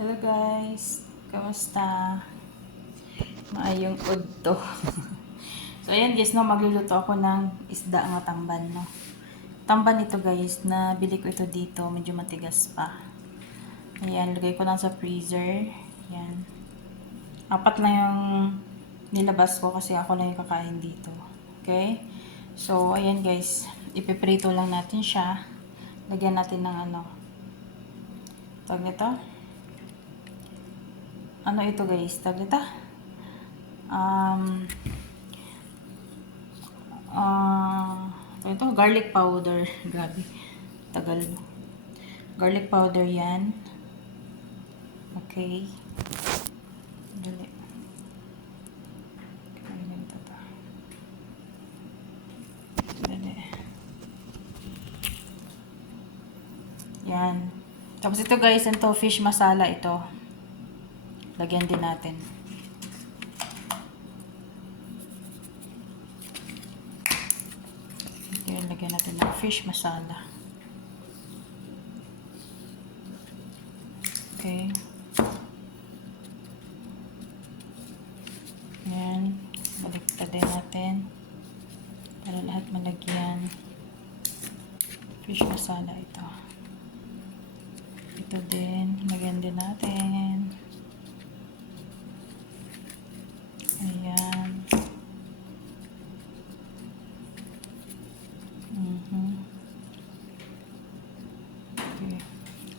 Hello guys, kamusta? Maayong udto. So ayan guys, no, magluluto ako ng isda nga tamban, no. Tamban ito guys, na bili ko ito dito, medyo matigas pa. Ayan, lagay ko lang sa freezer. Ayan. 4 lang yung nilabas ko kasi ako lang yung kakain dito. Okay? So ayan guys, ipiprito lang natin siya. Lagyan natin ng ano, tawag nito? Ano ito guys? Tawag nito? Um, ito, garlic powder. Grabe. Tagal. Garlic powder yan. Okay. Dali. Ganito to. Dali. Yan. Tapos ito guys, ito fish masala ito. Lagyan din natin. Yan, lagyan natin ng fish masala. Okay. Yan. Baliktadin natin. Para lahat malagyan. Fish masala ito. Ito din. Lagyan din natin. Ayan. Okay.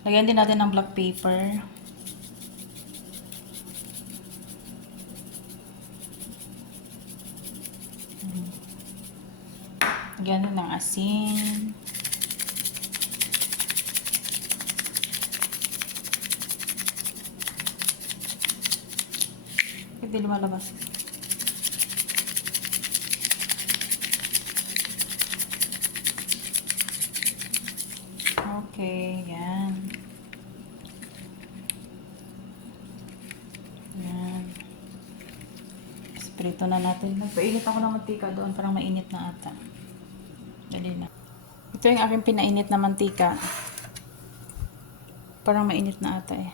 Lagyan din natin ng black pepper. Lagyan din ng asin. Hindi lumalabas. Okay, yan. Yan. Sprito na natin. Nagpainit ako ng mantika doon. Parang mainit na ata. Dali na. Ito yung aking pinainit na mantika. Parang mainit na ata eh.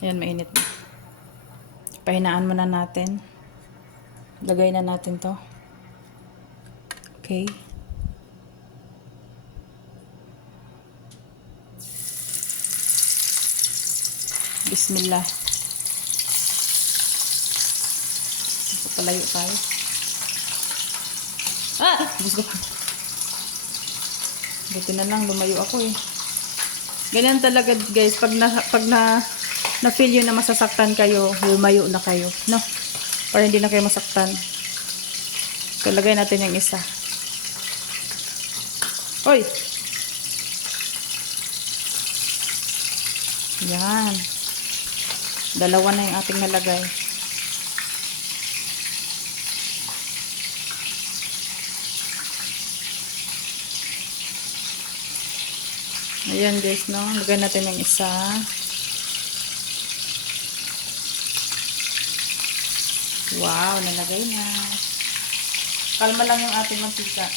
Ayan, mainit na. Pahinaan muna natin. Lagay na natin to. Okay. Bismillah. Palayo tayo. Diyos ko. Buti na lang, lumayo ako eh. Ganyan talaga guys, pag na-feel yun na masasaktan kayo, lumayo na kayo. No? Para hindi na kayo masaktan. Kalagay natin yung isa. Hoy! Yan. Dalawa na yung ating nalagay. Ayan guys, no? Lagay natin yung isa. Wow, nalagay na. Kalma lang yung ating mantika.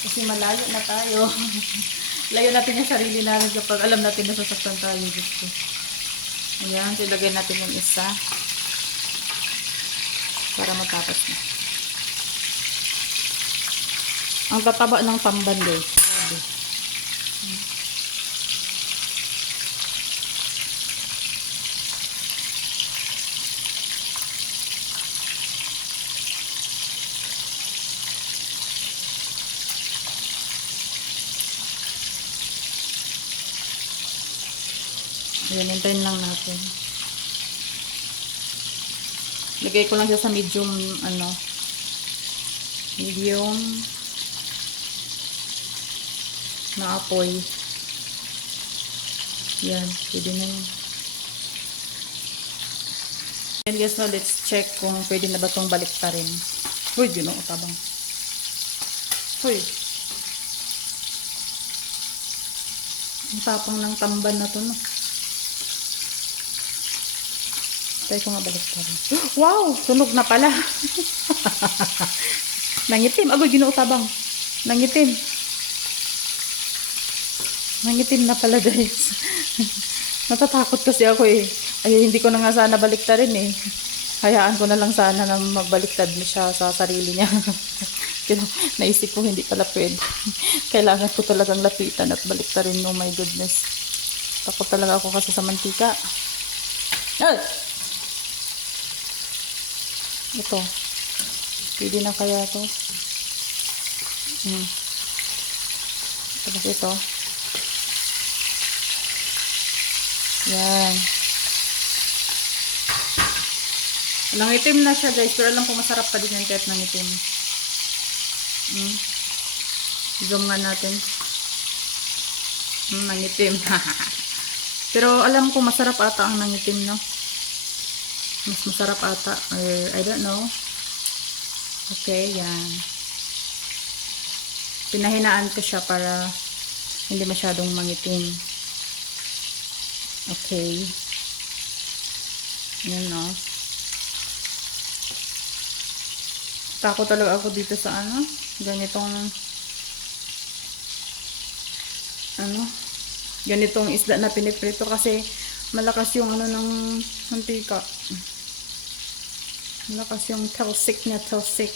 Kasi malayo na tayo. Layo natin yung sarili natin kapag alam natin na sasaktan tayo dito. Ayan, ilagay natin yung isa. Para matapos na. Ang tataba ng tamban guys. Ayan, hintayin lang natin. Lagay ko lang siya sa medium, medium na apoy. Yan, pwede na yun. And guys, now let's check kung pwede na ba itong balik pa rin. Uy, yun o, tabang. Uy. Ang tapang ng tamban na to, no? Tayo ko nga balik pa rin. Wow! Sunog na pala. Nangitim. Agoy, ginoo tabang. Nangitim. Nangitim na pala guys. Natatakot kasi ako eh. Ay, hindi ko na nga sana baliktarin eh. Hayaan ko na lang sana na magbaliktad na siya sa sarili niya. Pero naisip ko hindi pala pwede. Kailangan ko talagang lapitan at baliktarin. Oh my goodness. Takot talaga ako kasi sa mantika. Ay! Ito. Pwede na kaya to. Tapos ito. Yan. Nangitim na siya guys. Pero alam ko masarap pa din yan kahit nangitim. Zoom nga natin. Nangitim. Pero alam ko masarap ata ang nangitim, no? Mas masarap ata. Or, I don't know. Okay, yan. Pinahinaan ko siya para hindi masyadong mangitim. Okay. Yan, no? Takot talaga ako dito sa ganitong isda na piniprito kasi malakas yung ng mantika. Malakas yung talsik niya, talsik.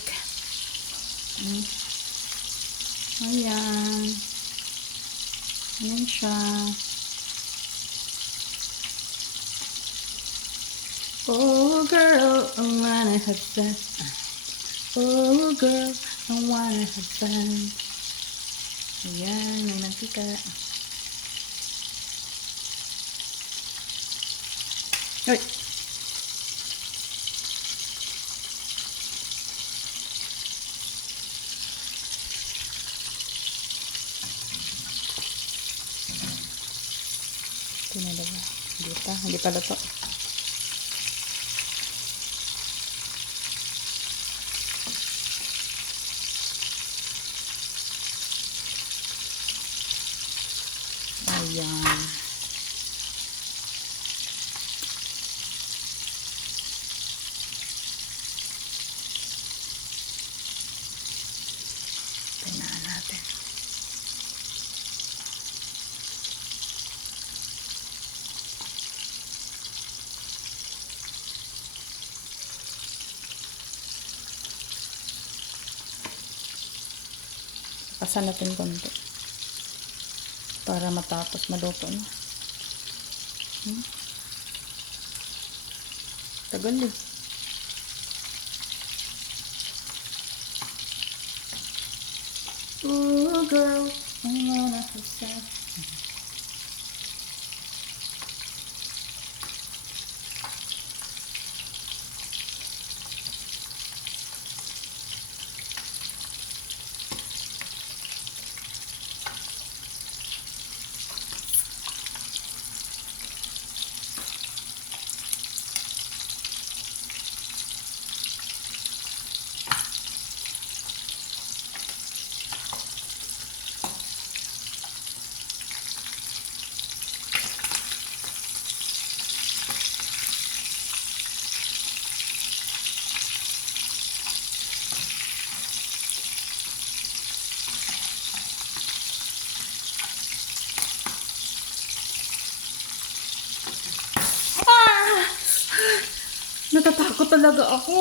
Ayan. Ayan siya. Oh girl, I wanna have fun. Oh girl, I wanna have fun. Ayan, may mantika. Ay! Ito na daw. Hindi pala to. Ayan. Tingnan natin. Pasan natin konti. Para matapos maluto na. Tagal eh. Ooh girl, I wanna have fun. Natatakot talaga ako.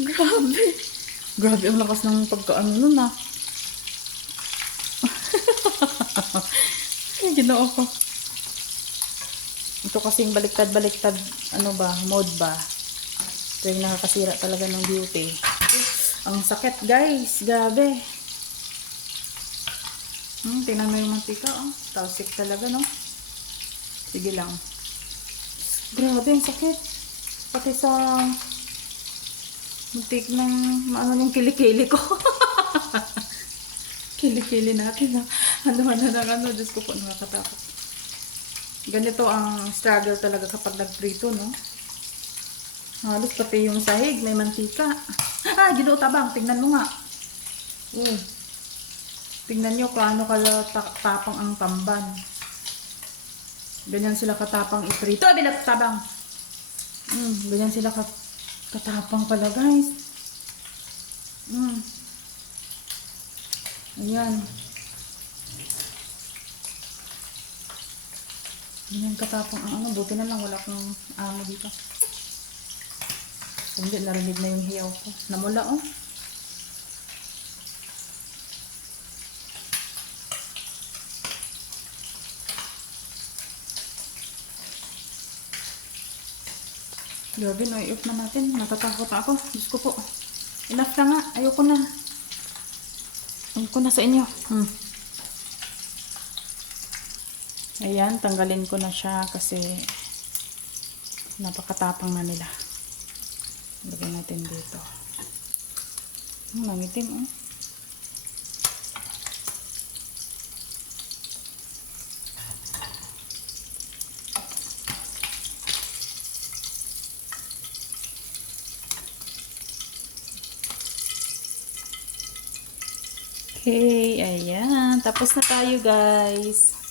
Grabe. Grabe ang lakas ng pagkaano nun ah. Ay, ginoo ko. Ito kasing baliktad-baliktad, mode ba? Ito yung nakakasira talaga ng beauty. Ang sakit guys, grabe. Tingnan mo yung mantika, talsik talaga, no? Sige lang. Grabe, ang sakit. Pati sa muntik ng yung kilikili ko. Kilikili natin na. Diyos ko po, nakakatakot. Ganito ang struggle talaga kapag nagprito, no? Halos pati yung sahig, may mantika. Ginoo tabang, tingnan mo nga. Tingnan nyo kung katapang ang tamban. Ganyan sila katapang iprito. Tabang! Ganyan sila katapang pala guys. Ayan. Ganyan katapang ang ano. Buti na lang wala kang amo dito. Hindi, narinig na yung hiyaw ko. Namula oh. Grabe, no, i-off na natin. Natatakot ako. Diyos ko po. Enough na nga. Ayoko na. Ayoko na sa inyo. Ayan, tanggalin ko na siya kasi napakatapang na nila. Lagyan natin dito. Nangitim, oh. Okay, ayan. Tapos na tayo, guys.